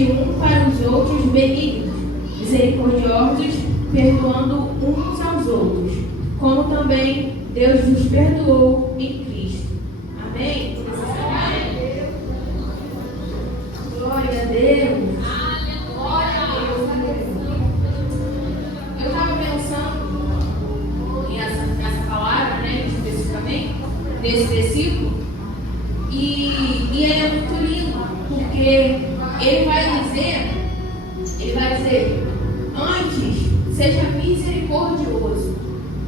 sede um para os outros benignos, misericordiosos, perdoando uns aos outros, como também Deus nos perdoou em Cristo. Amém? Glória a Deus. Eu estava pensando nessa palavra, né, especificamente, nesse versículo, e ele é muito lindo, porque ele vai dizer, antes, seja misericordioso.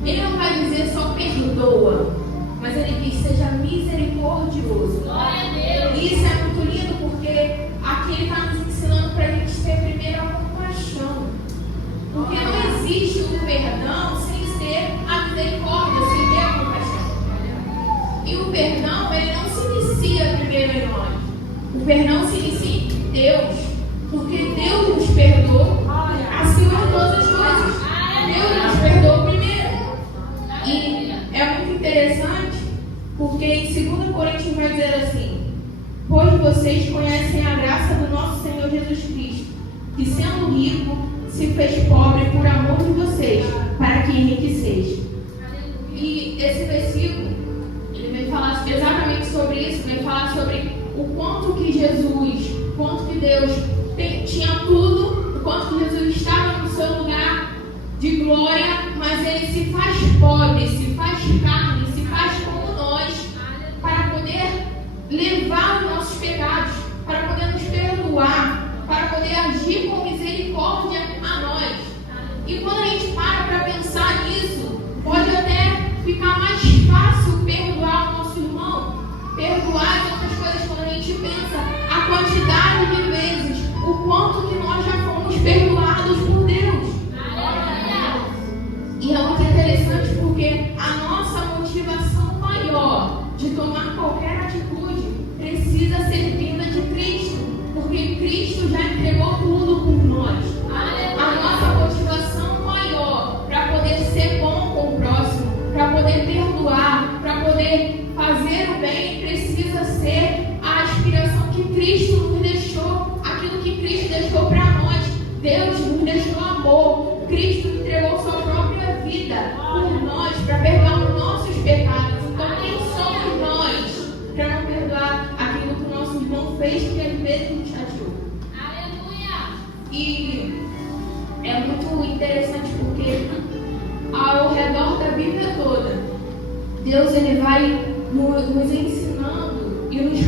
Ele não vai dizer só perdoa, mas ele diz, seja misericordioso. Glória a Deus. Isso é muito lindo, porque aqui ele está nos ensinando para a gente ter primeiro a compaixão. Porque não existe o perdão sem ser a misericórdia, sem ter a compaixão. E o perdão, ele não se inicia primeiro em nós. O perdão se inicia em Deus. Porque Deus nos perdoou acima de todas as coisas. Deus nos perdoou primeiro. E é muito interessante, porque em 2 Coríntios vai dizer assim: pois vocês conhecem a graça do nosso Senhor Jesus Cristo, que sendo rico, se fez pobre por amor de vocês, para que enriqueceis. E esse versículo, ele vem falar exatamente sobre isso, vem falar sobre o quanto que Jesus, o quanto que Deus tinha tudo, o quanto que Jesus estava no seu lugar de glória, mas ele se faz pobre, se faz carne, se faz como nós, para poder levar os nossos pecados, para poder nos perdoar, para poder agir com misericórdia a nós. E quando a gente para pensar nisso, pode até ficar mais fácil perdoar o nosso irmão, perdoar as outras coisas, quando a gente pensa a quantidade de vezes, o quanto que nós já fomos perdoados por Deus. E é muito interessante, porque a nossa motivação maior de tomar qualquer atitude precisa ser vinda de Cristo, porque Cristo já entregou tudo por nós. A nossa motivação maior para poder ser bom com o próximo, para poder perdoar, para poder fazer o bem, precisa ser a aspiração que Cristo nos deixou, aquilo que Cristo deixou para nós. Deus nos deixou amor, Cristo entregou sua própria vida por nós, para perdoar os nossos pecados. Então quem somos nós para não perdoar aquilo que o nosso irmão fez, que às vezes nos chateou? Aleluia! E é muito interessante, porque ao redor da Bíblia toda, Deus ele vai nos ensinando e nos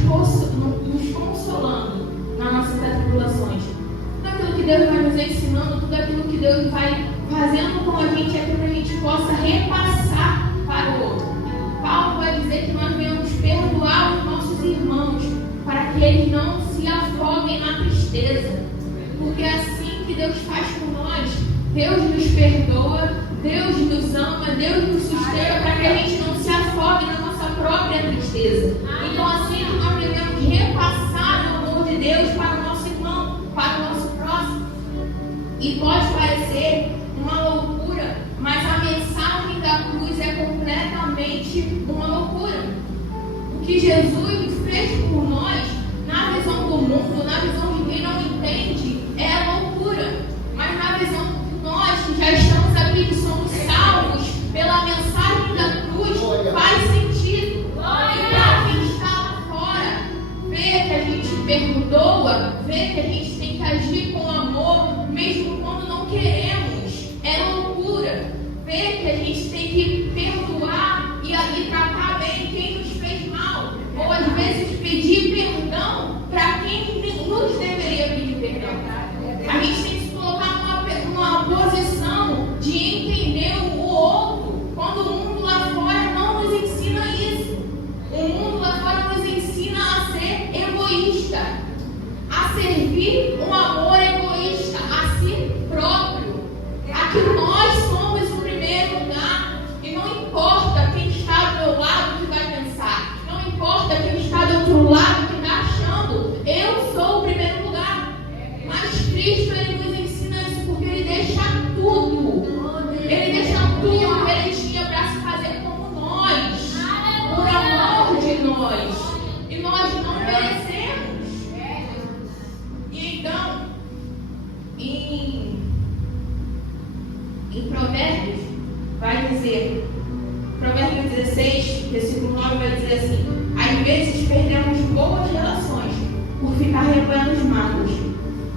consolando nas nossas tribulações. Tudo aquilo que Deus vai nos ensinando, tudo aquilo que Deus vai fazendo com a gente, é para que a gente possa repassar para o outro. Paulo vai dizer que nós devemos perdoar os nossos irmãos, para que eles não se afoguem na tristeza. Porque é assim que Deus faz por nós. Deus nos perdoa, Deus nos ama, Deus nos sustenta, para que a gente não se afogue na nossa própria tristeza. Então assim que nós devemos repassar o amor de Deus para o nosso irmão, para o nosso próximo. E pode parecer uma loucura, mas a mensagem da cruz é completamente uma loucura. O que Jesus fez por nós, na visão do mundo, na visão de quem não entende, é loucura. Mas na visão de nós que já estamos aqui, que somos salvos pela mensagem da cruz, faz sentido. E para quem está lá fora, vê que a gente perdoa, vê que a gente tem que agir com amor, mesmo quando não queremos, é loucura. Vê que a gente tem que perdoar e tratar bem quem nos fez mal, ou às vezes pedir perdão para quem nos deveria pedir perdão. A gente tem que se colocar numa posição de entender o outro, quando o mundo lá fora não nos ensina isso. O mundo lá fora nos ensina a ser egoísta, a servir um amor egoísta. Em Provérbios, vai dizer, Provérbios 16, versículo 9, vai dizer assim: às vezes perdemos boas relações por ficar remoendo os mágoas,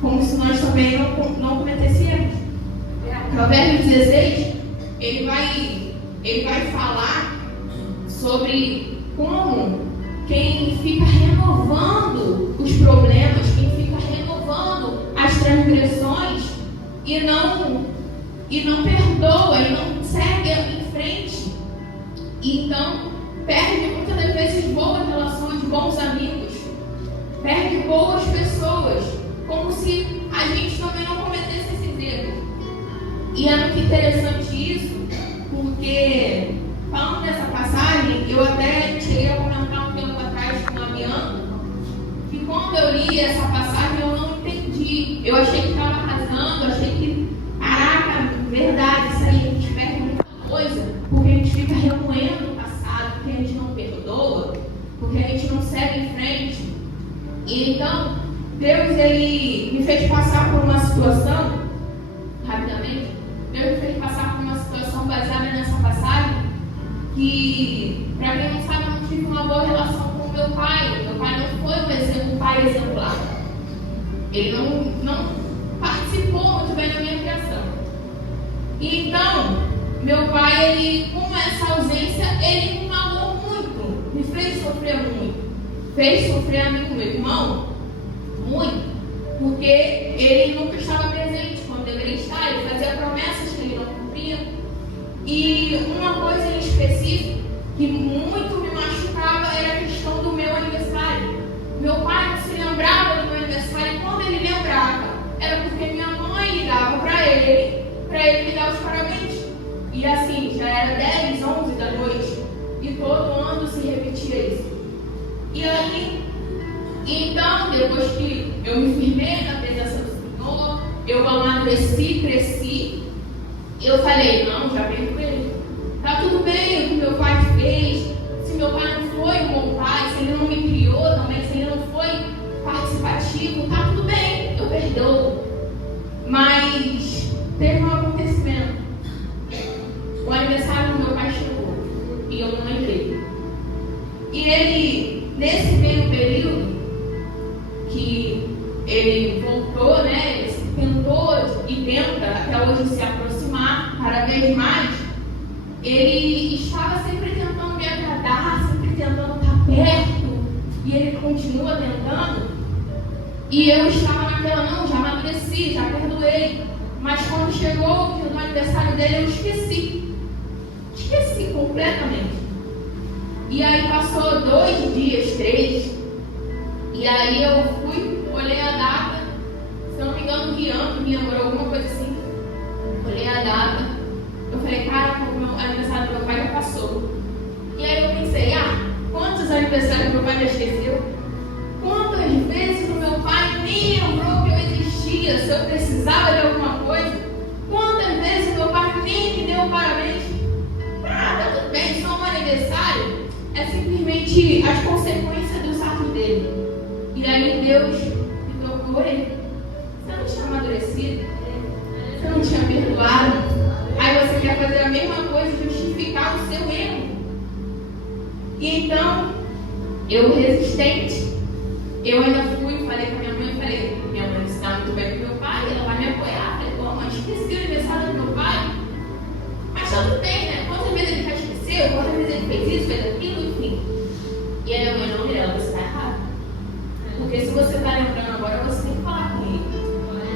como se nós também não cometêssemos. Provérbios 16, ele vai falar sobre como quem fica renovando os problemas, quem fica renovando as transgressões e não perdoa, e não segue em frente, então perde muitas das vezes boas relações, bons amigos, perde boas pessoas, como se a gente também não cometesse esses erros. E é muito interessante isso, porque falando dessa passagem, eu até cheguei a comentar um tempo atrás com a Bianca, que quando eu li essa passagem eu não entendi. Eu achei que estava arrasando, achei que, caraca, verdade, isso aí, a gente perde muita coisa, porque a gente fica remoendo o passado, porque a gente não perdoa, porque a gente não segue em frente. E então, Deus, ele me fez passar por uma situação, rapidamente, Deus me fez passar por uma situação baseada nessa passagem, que, para quem não sabe, eu não tive uma boa relação com meu pai. Meu pai não foi um pai exemplar. Ele não participou muito bem da minha criação. E então, meu pai, ele, com essa ausência, ele me magoou muito, me fez sofrer muito. Fez sofrer a mim e meu irmão muito, porque ele nunca estava presente quando deveria estar. Ele fazia promessas que ele não cumpria. E uma coisa em específico que muito me machucava era a questão do meu aniversário. Meu pai não se lembrava do meu aniversário, e quando ele lembrava, era porque minha mãe ligava para ele me dar os parabéns. E assim, já era 10, 11 da noite, e todo ano se repetia isso. E aí, então, depois que eu me firmei na presença do Senhor, eu amadureci, cresci, eu falei, não, já veio com ele. Tá tudo bem o que meu pai fez. Se meu pai não foi um bom pai, se ele não me criou também, se ele não foi participativo, tá tudo bem, eu perdoo. Mas teve um acontecimento. O aniversário do meu pai chegou e eu não lembrei. E ele, nesse meio período que ele voltou, né, ele tentou e tenta até hoje se aproximar cada vez mais, ele estava sempre tentando me agradar, sempre tentando estar perto, e ele continua tentando. E eu estava naquela, não, já amadureci, já perdoei, mas quando chegou o dia do aniversário dele, eu esqueci completamente. E aí passou 2 dias, 3, e aí eu fui, olhei a data, se eu não me engano, Rian me lembrou alguma coisa assim. Olhei a data, eu falei, cara, o meu aniversário do meu pai já passou. E aí eu pensei, quantos aniversários meu pai já esqueceu? Quantas vezes o meu pai nem lembrou que eu existia, se eu precisava de alguma coisa? Quantas vezes meu pai nem me deu parabéns? Tá tudo bem, só um aniversário é simplesmente as consequências dos atos dele. E aí Deus me tocou ele. Você não tinha amadurecido? Você não tinha perdoado? Aí você quer fazer a mesma coisa, justificar o seu erro. E então, eu resistente, eu ainda fui, falei com a minha mãe, minha mãe está muito bem com meu pai, ela vai me apoiar. Falei, pô, mas esqueci o aniversário do meu pai. Mas tá tudo bem, né? Quantas vezes ele já esqueceu? Quantas vezes ele fez isso, fez aquilo, enfim. E aí a mãe, não, Mirella, você está errado. Porque se você está lembrando agora, você tem que falar com ele.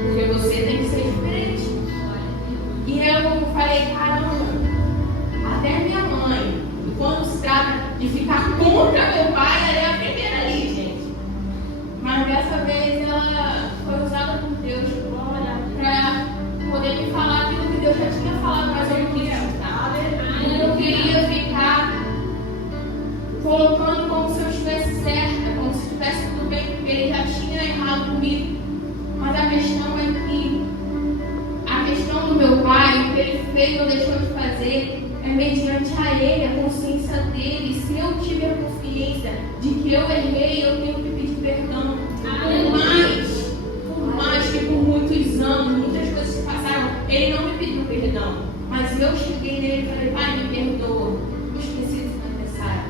Porque você tem que ser diferente. E eu falei, caramba, até minha mãe, quando se trata de ficar contra meu pai, ela é a primeira ali, gente. Mas dessa vez ela foi usada por Deus para poder me falar aquilo que Deus já tinha falado, mas eu não queria escutar. Eu não queria ficar colocando como se eu estivesse certa, como se estivesse tudo bem, porque ele já tinha errado comigo. Mas a questão é que a questão do meu pai, o que ele fez ou deixou de fazer, é mediante a ele, a consciência dele. Se eu tiver consciência de que eu errei, eu tenho que pedir perdão. Por mais que por muitos anos, muitas coisas se passaram, ele não me pediu perdão. Mas eu cheguei nele e falei: Pai, me perdoa, eu esqueci desse aniversário.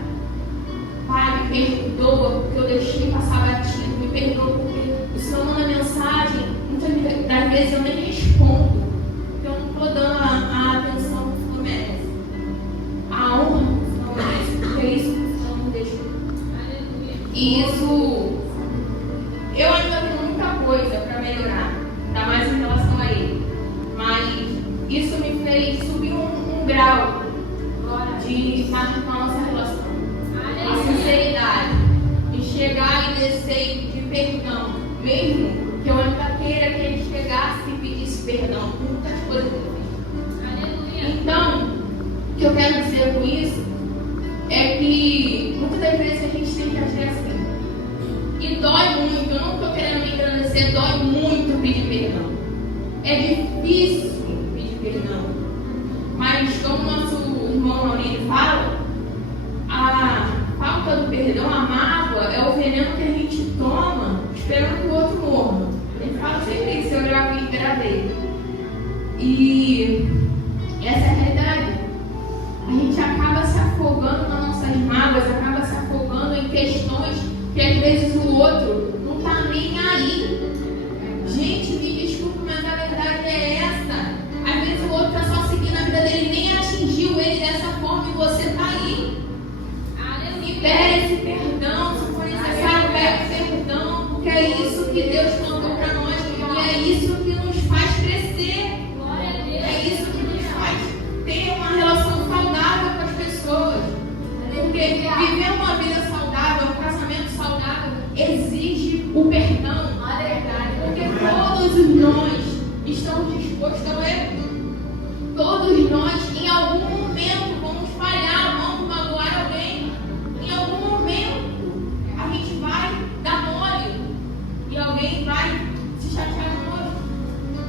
Pai, me perdoa porque eu deixei passar batido. Me perdoa porque o Senhor manda mensagem, muitas das vezes eu nem respondo, porque eu não estou dando a atenção que o Senhor merece, a honra que o Senhor merece, porque é isso que o Senhor me deixou. E isso, eu ainda tenho muita coisa para melhorar, ainda mais em relação a Ele. Mas isso me fez subir um grau de com a nossa relação. A sinceridade, de chegar e descer e pedir perdão, mesmo que eu ainda queira que Ele chegasse e pedisse perdão por muitas coisas que eu fiz. Então, o que eu quero dizer com isso é que muitas das vezes a gente tem que agir assim. E dói muito, eu não estou querendo me engrandecer, dói muito pedir perdão. É difícil pedir perdão. Mas como nosso irmão Maurício fala, a falta do perdão, a mágoa, é o veneno que a gente toma esperando que o outro morra. Ele fala sempre isso, eu gravei. E essa é a realidade. A gente acaba se afogando nas nossas mágoas, acaba se afogando em questões que às vezes o outro não está nem aí. Gente, me desculpe, mas a verdade é essa. Às vezes o outro está só seguindo a vida dele, nem atingiu ele dessa forma e você está aí. Libere esse perdão, se for necessário, pegue perdão, porque é isso que Deus mandou para nós e é isso que nos faz crescer. É isso que nos faz ter uma relação saudável com as pessoas. Porque viver uma vida saudável, um casamento saudável, exige o perdão. Porque todos nós estamos dispostos ao erro. Todos nós, em algum momento, vamos falhar, vamos magoar alguém. Em algum momento, a gente vai dar mole e alguém vai se chatear conosco.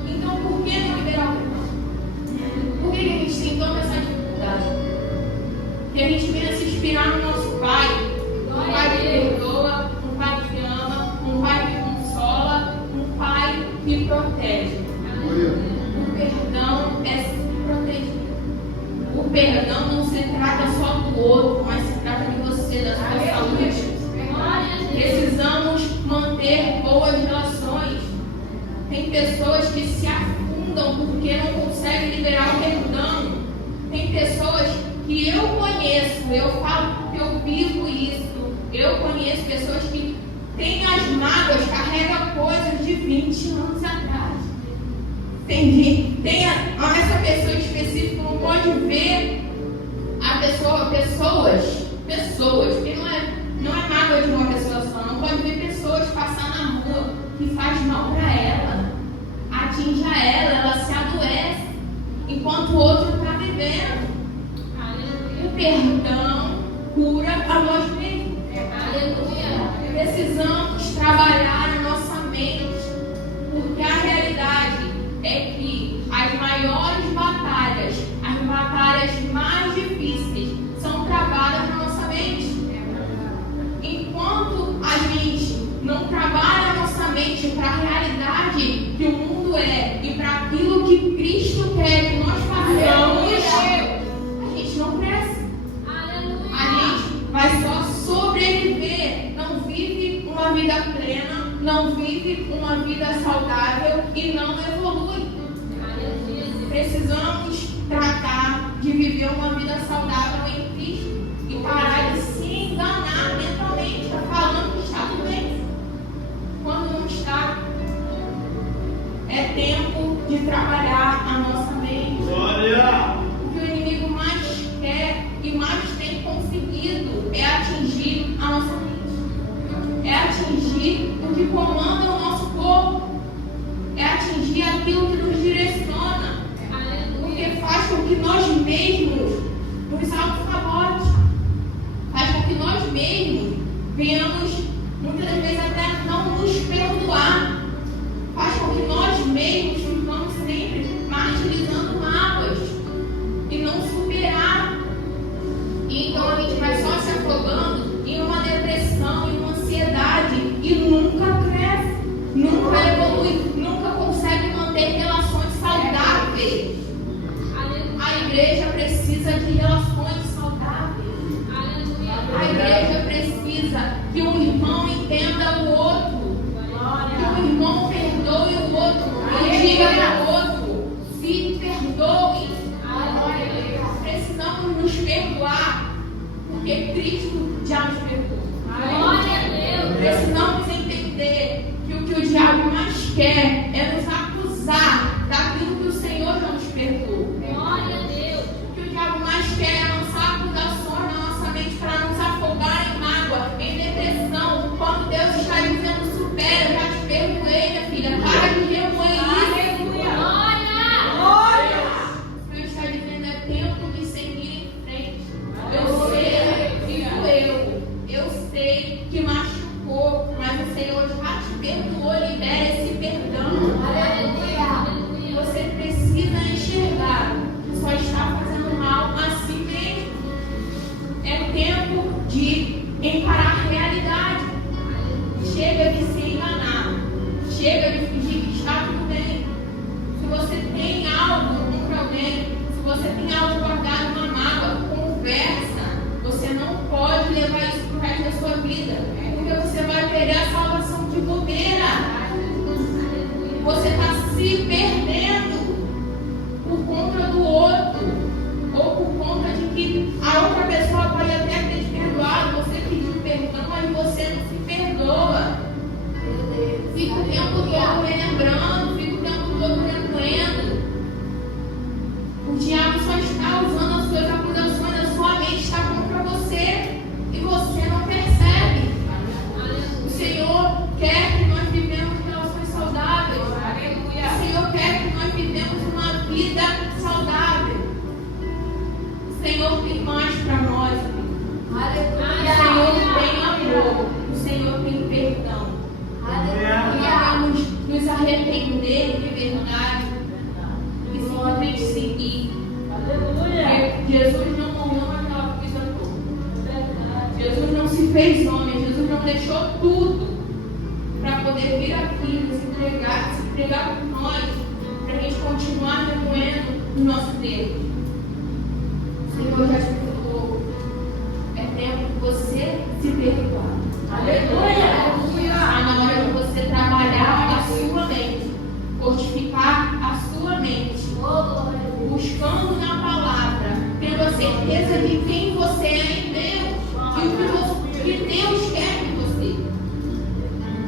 Então, por que não liberar o perdão? Por que a gente tem tanta essa dificuldade? Que a gente venha se inspirar no nosso Pai. Um Pai que perdoa, um Pai que ama, um Pai que consola, um Pai que protege. O perdão é se proteger. O perdão não se trata só do outro, mas se trata de você, da sua saúde. Precisamos manter boas relações. Tem pessoas que se afundam porque não conseguem liberar o perdão. Tem pessoas que eu conheço, eu falo porque eu vivo isso. Eu conheço pessoas que têm as mágoas, carregam coisas de 20 anos atrás. Essa pessoa específica não pode ver a pessoa, pessoas, porque não é mágoa de uma pessoa só, não pode ver pessoas passar na rua que faz mal para ela, atinge a ela se adoece, enquanto o outro está vivendo. O perdão cura a nós mesmos. Precisamos trabalhar a nossa mente, porque a realidade é que as maiores batalhas, as batalhas mais difíceis, são travadas na nossa mente. Enquanto a gente não trabalha a nossa mente para a realidade que o mundo é e para aquilo que Cristo quer que nós façamos, a gente não cresce. A gente vai só sobreviver, não vive uma vida plena, não vive uma vida saudável e não evolui. Precisamos tratar de viver uma vida saudável em Cristo e parar de se enganar mentalmente, falando que está tudo bem, quando não está. É tempo de trabalhar a nossa mente. Glória! O que o inimigo mais quer e mais tem conseguido é atingir a nossa mente. É atingir o que comanda o nosso corpo. É atingir aquilo que nos direciona. Porque faz com que nós mesmos nos auto-sabote. Faz com que nós mesmos venhamos, muitas das vezes, até não nos perdoar. Faz com que nós mesmos ficamos sempre martirizando mágoas e não superar. E então a gente vai só se afogando em uma depressão, em uma ansiedade e nunca cresce, nunca evolui, nunca consegue manter relações saudáveis. A porque Cristo já nos perdoou. Glória a Deus. Precisamos entender que o que o diabo mais quer é nos acusar daquilo que o Senhor já nos perdoou. Glória a Deus. O que o diabo mais quer é lançar acusações na nossa mente para nos afogar em mágoa, em depressão, quando Deus está dizendo: supera, eu já te perdoei, minha filha, para de remoer isso. Glória. Deus está dizendo: é tempo de seguir em frente. Eu sei, vivo eu sei que machucou, mas o Senhor já te perdoou, libera esse perdão. Você precisa enxergar que só está fazendo mal a si mesmo. É tempo de encarar a realidade. Chega de se enganar. Chega de fingir que está tudo bem. Se você tem algo contra alguém, se você tem algo guardado, uma mágoa, conversa. Você não pode levar isso para o resto da sua vida, porque você vai perder a salvação de bobeira. Você está se perdendo por conta do outro, ou por conta de que a outra pessoa pode até ter te perdoado, você pediu perdão, mas você não se perdoa. Fica o tempo todo relembrando, fica o tempo todo remoendo. O diabo só está usando as suas acusações, a sua mente está contra você e você não percebe. O Senhor quer que nós vivemos relações saudáveis. O Senhor quer que nós vivemos uma vida saudável. O Senhor tem mais para nós. O Senhor tem amor. O Senhor tem perdão. Devemos nos arrepender de verdade e simplesmente seguir. Porque Jesus não morreu naquela coisa toda. Jesus não se fez homem. Jesus não deixou tudo para poder vir aqui e se entregar por nós, para a gente continuar remoendo o nosso Deus. O Senhor já te perdoou. É tempo de você se perdoar. Aleluia. Está na hora de você trabalhar a sua mente, fortificar a sua mente, buscando na palavra, tendo a certeza de quem você é em Deus e o que Deus quer de você.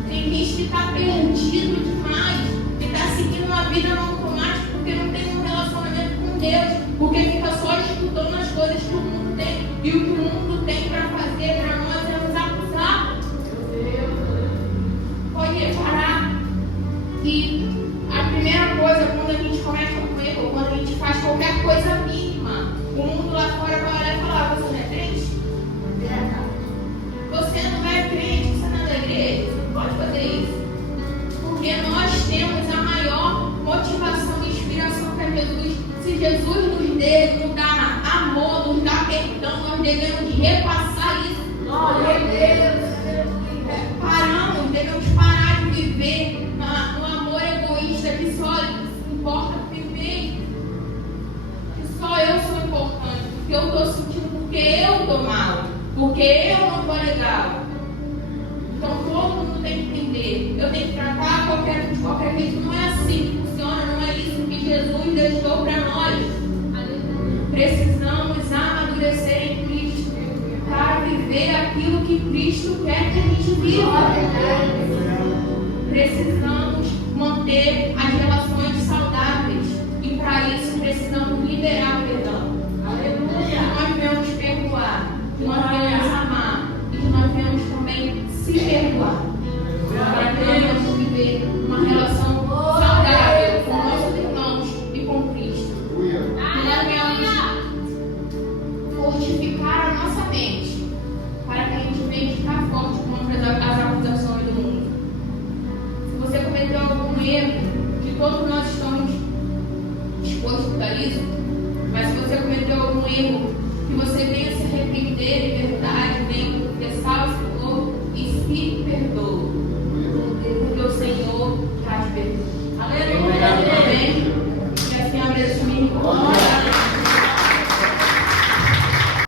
Tem gente que está perdido demais, que está seguindo uma vida no automático porque não tem um relacionamento com Deus, porque fica só escutando as coisas que o mundo tem, e o que o mundo tem para fazer para nós é nos acusar. Pode reparar que a primeira coisa, quando a gente comete um erro, quando a gente faz qualquer coisa mínima, o mundo lá fora vai olhar e falar: você não é crente? Você não é crente, você não é da igreja, você não pode fazer isso. Porque nós temos a maior motivação e inspiração que é Jesus. Se Jesus nos dá amor, nos dá perdão, nós devemos repassar isso. Glória a Deus. Devemos parar de viver no amor egoísta que só se importa comigo, que só eu sou importante, porque eu estou sentindo, porque eu estou mal, porque eu não estou legal. Então todo mundo tem que entender, eu tenho que tratar de qualquer jeito. Não é assim que funciona, não é isso que Jesus deixou para nós. Precisamos amadurecer em Cristo para viver aquilo que Cristo quer que a gente viva. Precisamos manter as relações saudáveis e para isso precisamos liberar o perdão. Que nós devemos perdoar, que nós devemos amar e que nós devemos também se perdoar. Para que nós devemos viver uma relação saudável com nossos irmãos e com Cristo. Nós devemos fortificar a nossa mente para que a gente venha ficar forte contra as acusações do mundo. Se você cometeu algum erro, que todos nós estamos dispostos a isso, mas se você cometeu algum erro, que você venha se